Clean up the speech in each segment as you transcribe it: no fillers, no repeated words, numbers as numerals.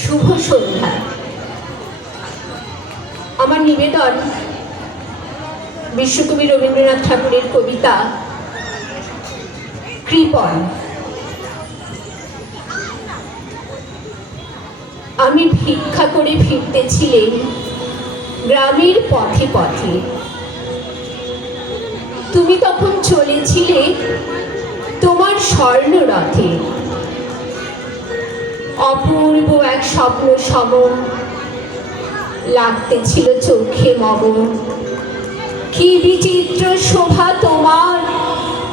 শুভ সন্ধ্যা। আমার নিবেদন বিশ্বকবি রবীন্দ্রনাথ ঠাকুরের কবিতা কৃপণ। আমি ভিক্ষা করে ফিরতেছিলেন গ্রামের পথে পথে। তুমি তখন চলেছিলে তোমার স্বর্ণ রথে। অপূর্ব এক স্বপ্ন সম লাগতেছিল চোখে মম। কি বিচিত্র শোভা তোমার,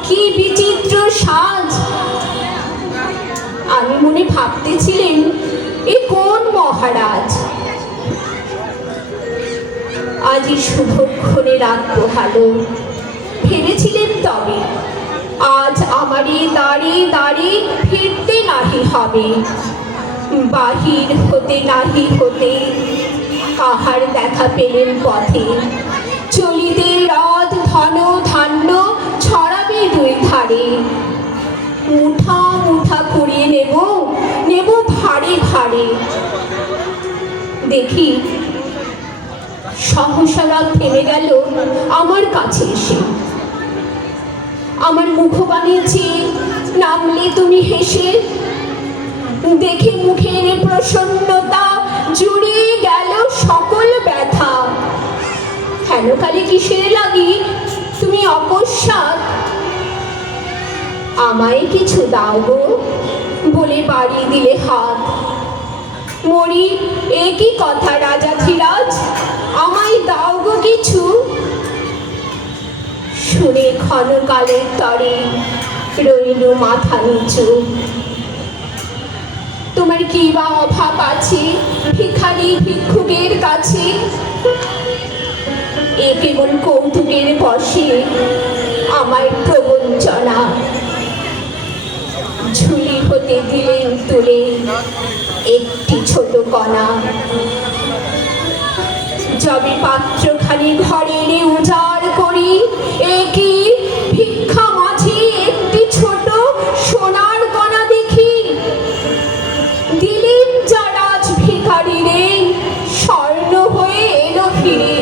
কি বিচিত্র সাজ। আমি মনে ভাবতেছিলেন এ কোন মহারাজ। আজি শুভক্ষণে রাত পোহালো, ভেবেছিলেন তবে আজ আমারই দাঁড়ে দাঁড়ে ফিরতে নাহি হবে। বাহির হতে নাহি হতে কাহার দেখা পেলেন পথে। চলিতে রথ ধন ধান্য ছড়াবে দুই ধারে। মুঠা মুঠা কুড়িয়ে নেব নেব ভারে ভারে। দেখি সহসা রথ থেমে গেল আমার কাছে এসে। আমার মুখবাণী চেয়ে নামলে তুমি হেসে। দেখে মুখের প্রসন্নতা জুড়িয়ে গেল সকল ব্যথা। হেন কালে কিসের লাগি তুমি অকস্মাৎ আমায় কিছু দাও গো বলে বাড়িয়ে দিলে হাত। মরি এ কি কথা রাজাধিরাজ, আমায় দাও গো কিছু। শুনে ক্ষণকালের তরে রইল মাথা নিচু। তোমার কি বা অভাব আছে ভিখারি ভিক্ষুকের কাছে। এ কেবল কৌতুকের বশে আমায় প্রবঞ্চনা। ঝুলি হতে দিলেন তুলে একটি ছোট কণা। যবে পাত্রখানি ঘরে এনে উজাড় করি, এ কি ভিক্ষা মাঝে একটি ছোট সোনার কণা দেখি। দিলেন যারাজ ভিখারি রে, স্বর্ণ হয়ে এলো ফিরে।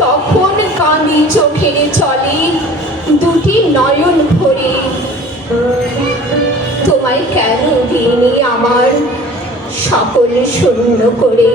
তখন কাঁদি চোখের চলে দুটি নয়ন ভরে। তোমায় কেন দিইনি আমার সকল শূন্য করে।